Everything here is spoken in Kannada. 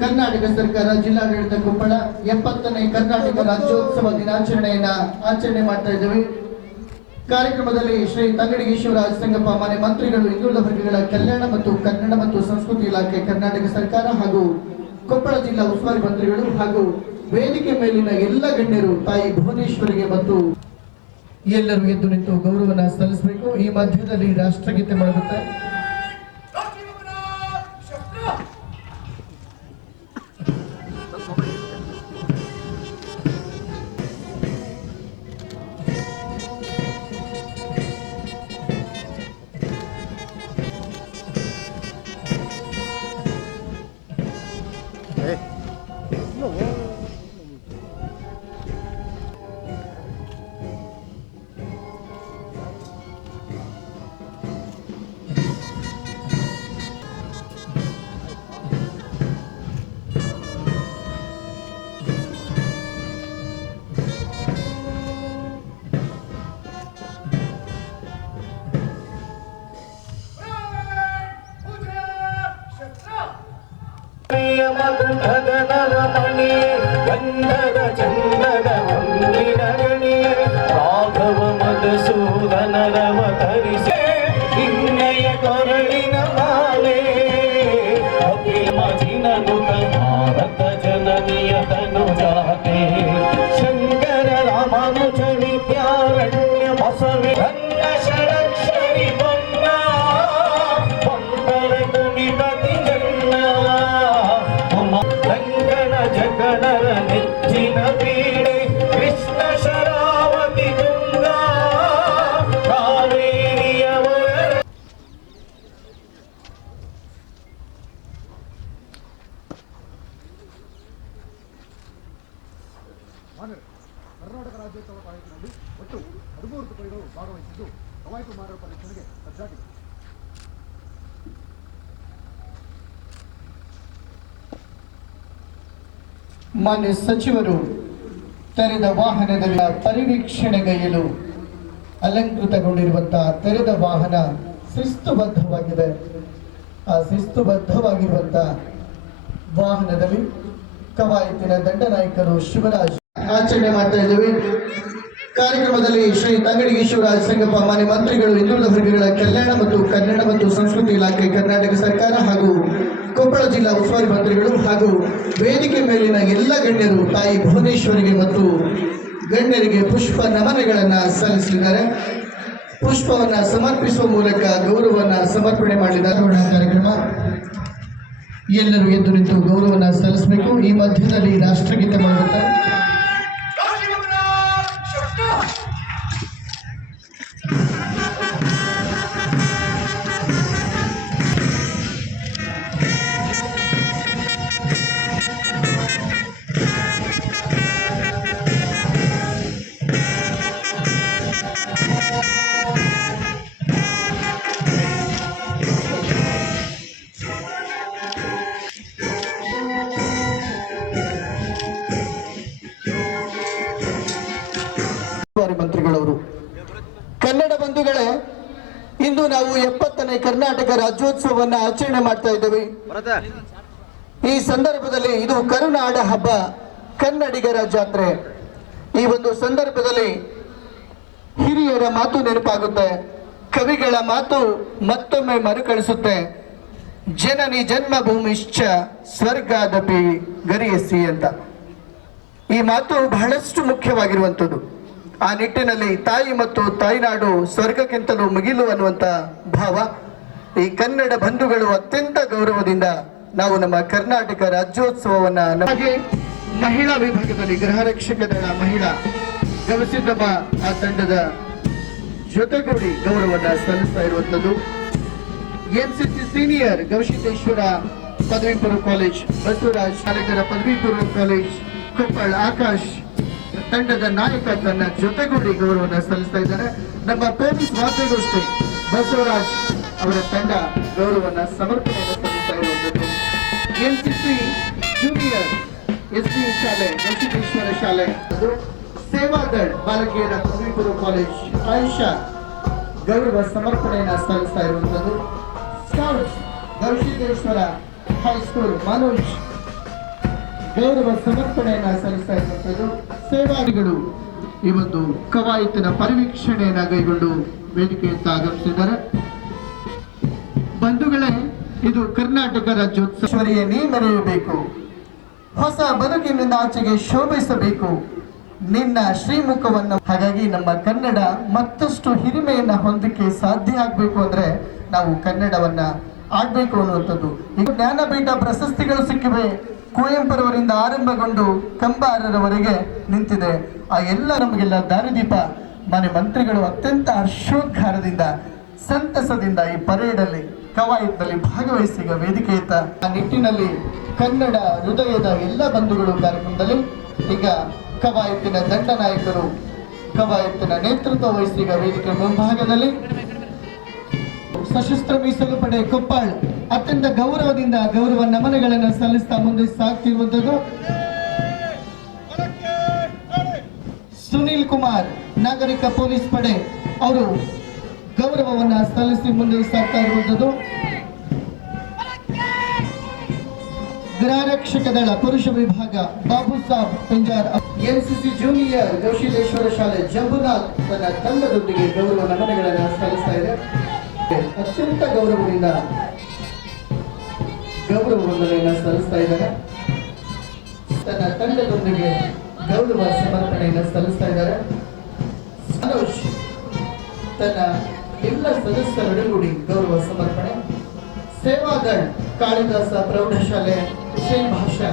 ಕರ್ನಾಟಕ ಸರ್ಕಾರ ಜಿಲ್ಲಾಡಳಿತ ಕೊಪ್ಪಳ ಎಪ್ಪತ್ತನೇ ಕರ್ನಾಟಕ ರಾಜ್ಯೋತ್ಸವ ದಿನಾಚರಣೆಯನ್ನ ಆಚರಣೆ ಮಾಡ್ತಾ ಇದ್ದೇವೆ. ಕಾರ್ಯಕ್ರಮದಲ್ಲಿ ಶ್ರೀ ತಂಗಡಿ ಈಶ್ವರಾಜ್ ಸಂಗಪ್ಪ ಮನೆ ಮಂತ್ರಿಗಳು, ಹಿಂದುಳಿದ ವರ್ಗಗಳ ಕಲ್ಯಾಣ ಮತ್ತು ಕನ್ನಡ ಮತ್ತು ಸಂಸ್ಕೃತಿ ಇಲಾಖೆ, ಕರ್ನಾಟಕ ಸರ್ಕಾರ ಹಾಗೂ ಕೊಪ್ಪಳ ಜಿಲ್ಲಾ ಉಸ್ತುವಾರಿ ಮಂತ್ರಿಗಳು ಹಾಗೂ ವೇದಿಕೆ ಮೇಲಿನ ಎಲ್ಲ ಗಣ್ಯರು ತಾಯಿ ಭುವನೇಶ್ವರಿಗೆ ಮತ್ತು ಎಲ್ಲರೂ ಎದ್ದು ನಿಂತು ಗೌರವನ ಸಲ್ಲಿಸಬೇಕು. ಈ ಮಧ್ಯದಲ್ಲಿ ರಾಷ್ಟ್ರಗೀತೆ ಮಾಡುತ್ತೆ ಅಖಿಲ ತಾಲೂಕಿನಲ್ಲಿ ಒಟ್ಟು ಹದಿಮೂರು ತುಕಡಿಗಳು ಭಾಗವಹಿಸಿದ್ದು ಕವಾಯತು ಮಾನವ ಪರೀಕ್ಷಣೆಗೆ ಸಜ್ಜಾಗಿದೆ. ಮಾನ್ಯ ಸಚಿವರು, ತೆರೆದ ವಾಹನದಲ್ಲಿ ಪರಿವೀಕ್ಷಣೆಗೈಯಲು ಅಲಂಕೃತಗೊಂಡಿರುವಂತಹ ತೆರೆದ ವಾಹನ ಶಿಸ್ತುಬದ್ಧವಾಗಿದೆ. ಆ ಶಿಸ್ತುಬದ್ಧವಾಗಿರುವಂತಹ ವಾಹನದಲ್ಲಿ ಕವಾಯತಿನ ದಂಡನಾಯಕರು ಶಿವರಾಜ್ ಆಚರಣೆ ಮಾಡ್ತಾ ಇದ್ದೇವೆ. ಕಾರ್ಯಕ್ರಮದಲ್ಲಿ ಶ್ರೀ ತಂಗಡಿ ಈಶ್ವರಾಜ್ ಸಂಗಪ್ಪ, ಮಾನ್ಯ ಮಂತ್ರಿಗಳು, ಹಿಂದುಳಿದ ವರ್ಗಗಳ ಕಲ್ಯಾಣ ಮತ್ತು ಕನ್ನಡ ಮತ್ತು ಸಂಸ್ಕೃತಿ ಇಲಾಖೆ, ಕರ್ನಾಟಕ ಸರ್ಕಾರ ಹಾಗೂ ಕೊಪ್ಪಳ ಜಿಲ್ಲಾ ಉಸ್ತುವಾರಿ ಮಂತ್ರಿಗಳು ಹಾಗೂ ವೇದಿಕೆ ಮೇಲಿನ ಎಲ್ಲ ಗಣ್ಯರು ತಾಯಿ ಭುವನೇಶ್ವರಿಗೆ ಮತ್ತು ಗಣ್ಯರಿಗೆ ಪುಷ್ಪ ನಮನಗಳನ್ನು ಸಲ್ಲಿಸಲಿದ್ದಾರೆ ಪುಷ್ಪವನ್ನು ಸಮರ್ಪಿಸುವ ಮೂಲಕ ಗೌರವವನ್ನು ಸಮರ್ಪಣೆ ಮಾಡಿದ ನೋಡೋಣ ಕಾರ್ಯಕ್ರಮ. ಎಲ್ಲರೂ ಎದ್ದು ನಿಂತು ಗೌರವನ ಸಲ್ಲಿಸಬೇಕು. ಈ ಮಧ್ಯದಲ್ಲಿ ರಾಷ್ಟ್ರಗೀತೆ ಮಾಡುತ್ತಾರೆ ಕನ್ನಡ ಬಂಧುಗಳೇ, ಇಂದು ನಾವು ಎಪ್ಪತ್ತನೇ ಕರ್ನಾಟಕ ರಾಜ್ಯೋತ್ಸವವನ್ನು ಆಚರಣೆ ಮಾಡ್ತಾ ಇದ್ದೇವೆ. ಈ ಸಂದರ್ಭದಲ್ಲಿ ಇದು ಕರುನಾಡ ಹಬ್ಬ ಕನ್ನಡಿಗರ ಜಾತ್ರೆ ಈ ಒಂದು ಸಂದರ್ಭದಲ್ಲಿ ಹಿರಿಯರ ಮಾತು ನೆನಪಾಗುತ್ತೆ. ಕವಿಗಳ ಮಾತು ಮತ್ತೊಮ್ಮೆ ಮರುಕಳಿಸುತ್ತೆ. ಜನನಿ ಜನ್ಮಭೂಮಿಶ್ಚ ಸ್ವರ್ಗಾದಪಿ ಗರಿಯಸಿ ಅಂತ. ಈ ಮಾತು ಬಹಳಷ್ಟು ಮುಖ್ಯವಾಗಿರುವಂಥದ್ದು. ಆ ನಿಟ್ಟಿನಲ್ಲಿ ತಾಯಿ ಮತ್ತು ತಾಯ್ನಾಡು ಸ್ವರ್ಗಕ್ಕಿಂತಲೂ ಮುಗಿಲು ಅನ್ನುವಂಥ ಭಾವ ಈ ಕನ್ನಡ ಬಂಧುಗಳು ಅತ್ಯಂತ ಗೌರವದಿಂದ ನಾವು ನಮ್ಮ ಕರ್ನಾಟಕ ರಾಜ್ಯೋತ್ಸವವನ್ನ ನಮಗೆ ಮಹಿಳಾ ವಿಭಾಗದಲ್ಲಿ ಗೃಹ ರಕ್ಷಕ ದಳ ಮಹಿಳಾ ಗವಿಸಿದ್ದಮ್ಮ ಆ ತಂಡದ ಜೊತೆಗೂಡಿ ಗೌರವವನ್ನು ಸಲ್ಲಿಸ್ತಾ ಇರುವಂಥದ್ದು ಎನ್ಸಿಸಿ ಸೀನಿಯರ್ ಗವಿಸಿದ್ದೇಶ್ವರ ಪದವಿ ಪೂರ್ವ ಕಾಲೇಜ್, ಬಸವರಾಜ್ ಶಾಲೆಗಳ ಪದವಿ ಪೂರ್ವ ಕಾಲೇಜ್, ಕೊಪ್ಪಳ, ಆಕಾಶ್ ತಂಡದ ನಾಯಕ ತನ್ನ ಜೊತೆಗೂಡಿ ಗೌರವವನ್ನು ಸಲ್ಲಿಸ್ತಾ ಇದ್ದಾರೆ. ನಮ್ಮ ಪೊಲೀಸ್ ವಾರ್ತೆಗೋಷ್ಠಿ ಬಸವರಾಜ್ ಅವರ ತಂಡ ಗೌರವವನ್ನು ಸಮರ್ಪಣೆಯನ್ನು ಸಲ್ಲಿಸ್ತಾ ಇರುವಂಥದ್ದು ಸಿ ಜೂನಿಯರ್ ಎಸ್ ಡಿ ಶಾಲೆ ಗವಿಸಿದ್ದೇಶ್ವರ ಶಾಲೆ, ಅದು ಬಾಲಕಿಯರ ಪದವಿ ಪೂರ್ವ ಕಾಲೇಜ್ ಆಯುಷಾ ಗೌರವ ಸಮರ್ಪಣೆಯನ್ನ ಸಲ್ಲಿಸ್ತಾ ಇರುವಂಥದ್ದು. ಸ್ಕೌಟ್ಸ್ ಗವಿಸಿದ್ದೇಶ್ವರ ಹೈಸ್ಕೂಲ್ ಮನೋಜ್ ಗೌರವ ಸಮರ್ಪಣೆಯನ್ನ ಸಲ್ಲಿಸ್ತಾ ಇರುವಂತದ್ದು ಸೇವಾದಿಗಳು ಈ ಒಂದು ಕವಾಯತಿನ ಪರಿವೀಕ್ಷಣೆಯನ್ನ ಕೈಗೊಂಡು ವೇದಿಕೆಯತ್ತ ಆಗಮಿಸಿದ್ದಾರೆ. ಬಂಧುಗಳೇ, ಇದು ಕರ್ನಾಟಕ ರಾಜ್ಯೋತ್ಸವರಿಯನ್ನೇ ಮೆರೆಯಬೇಕು. ಹೊಸ ಬದುಕಿನಿಂದ ಆಚೆಗೆ ಶೋಭಿಸಬೇಕು. ನಿನ್ನ ಶ್ರೀಮುಖವನ್ನು. ಹಾಗಾಗಿ ನಮ್ಮ ಕನ್ನಡ ಮತ್ತಷ್ಟು ಹಿರಿಮೆಯನ್ನ ಹೊಂದಕ್ಕೆ ಸಾಧ್ಯ ಆಗ್ಬೇಕು ಅಂದ್ರೆ ನಾವು ಕನ್ನಡವನ್ನ ಆಡ್ಬೇಕು ಅನ್ನುವಂಥದ್ದು. ಈಗ ಜ್ಞಾನಪೀಠ ಪ್ರಶಸ್ತಿಗಳು ಸಿಕ್ಕಿವೆ. ಕುವೆಂಪುರವರಿಂದ ಆರಂಭಗೊಂಡು ಕಂಬಾರರವರೆಗೆ ನಿಂತಿದೆ. ಆ ಎಲ್ಲ ನಮಗೆಲ್ಲ ದಾರಿದೀಪ. ಮನೆ ಮಂತ್ರಿಗಳು ಅತ್ಯಂತ ಹರ್ಷೋದ್ಗಾರದಿಂದ, ಸಂತಸದಿಂದ ಈ ಪರೇಡಲ್ಲಿ ಕವಾಯತ್ನಲ್ಲಿ ಭಾಗವಹಿಸಿ ಈಗ ವೇದಿಕೆಯತ್ತ. ಆ ನಿಟ್ಟಿನಲ್ಲಿ ಕನ್ನಡ ಹೃದಯದ ಎಲ್ಲ ಬಂಧುಗಳು ಕಾರ್ಯಕ್ರಮದಲ್ಲಿ ಈಗ ಕವಾಯತ್ತಿನ ದಂಡ ನಾಯಕರು, ಕವಾಯತ್ತಿನ ನೇತೃತ್ವ ವಹಿಸಿ ಈಗ ವೇದಿಕೆ ಮುಂಭಾಗದಲ್ಲಿ ಸಶಸ್ತ್ರ ಮೀಸಲು ಪಡೆ ಕೊಪ್ಪಾಳ್ ಅತ್ಯಂತ ಗೌರವದಿಂದ ಗೌರವ ನಮನಗಳನ್ನು ಸಲ್ಲಿಸ್ತಾ ಮುಂದೆ ಸಾಗ್ತಿರುವಂತದ್ದು ಸುನೀಲ್ ಕುಮಾರ್, ನಾಗರಿಕ ಪೊಲೀಸ್ ಪಡೆ, ಅವರು ಗೌರವವನ್ನ ಸಲ್ಲಿಸಿ ಮುಂದೆ ಸಾಗ್ತಾ ಇರುವಂತದ್ದು ಗೃಹರಕ್ಷಕ ದಳ, ಪುರುಷ ವಿಭಾಗ, ಬಾಬು ಸಾಬ್, ಪಂಜಾರ್. ಎನ್ಸಿಸಿ ಜೂನಿಯರ್ ಗೌಶಿಲೇಶ್ವರ ಶಾಲೆ ಜಂಬುನಾಥ್ ತನ್ನ ತಂಡದೊಂದಿಗೆ ಗೌರವ ನಮನಗಳನ್ನು ಸಲ್ಲಿಸ್ತಾ ಇದೆ. ಅತ್ಯಂತ ಗೌರವದಿಂದ ಗೌರವ ವಂದನೆಯನ್ನು ಸಲ್ಲಿಸ್ತಾ ಇದ್ದಾರೆ. ತನ್ನ ತಂಡದೊಂದಿಗೆ ಗೌರವ ಸಮರ್ಪಣೆಯನ್ನು ಸಲ್ಲಿಸ್ತಾ ಇದ್ದಾರೆ. ಸನೋಜ್, ತನ್ನ ಎಲ್ಲ ಸದಸ್ಯರೊಡಗೂಡಿ ಗೌರವ ಸಮರ್ಪಣೆ. ಸೇವಾದಳ್, ಕಾಳಿದಾಸ ಪ್ರೌಢಶಾಲೆ ಹುಸೇನ್ ಭಾಷಾ